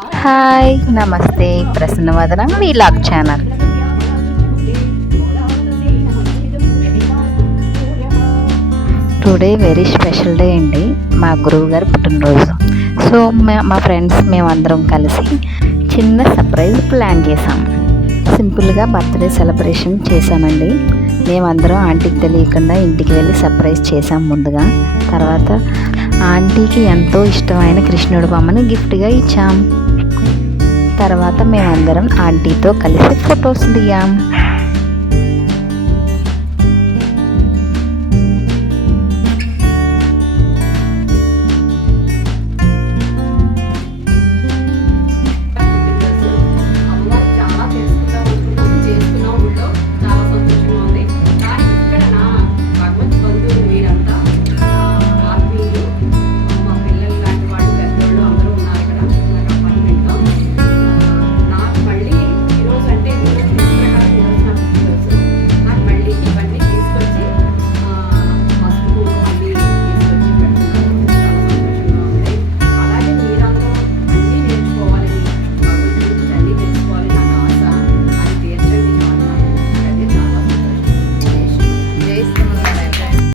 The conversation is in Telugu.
హాయ్ నమస్తే ప్రసన్నవదనం vlog channel. Today very special day అండి, మా గురువు గారు పుట్టినరోజు. సో మా ఫ్రెండ్స్ మేమందరం కలిసి చిన్న సర్ప్రైజ్ ప్లాన్ చేసాం. సింపుల్గా బర్త్డే సెలబ్రేషన్ చేసామండి. మేమందరం ఆంటీకి తెలియకుండా ఇంటికి వెళ్ళి సర్ప్రైజ్ చేసాం ముందుగా. తర్వాత ఆంటీకి ఎంతో ఇష్టమైన కృష్ణుడి బొమ్మని గిఫ్ట్గా ఇచ్చాం. తర్వాత మేమందరం ఆంటీతో కలిసి ఫొటోస్ దిగాం.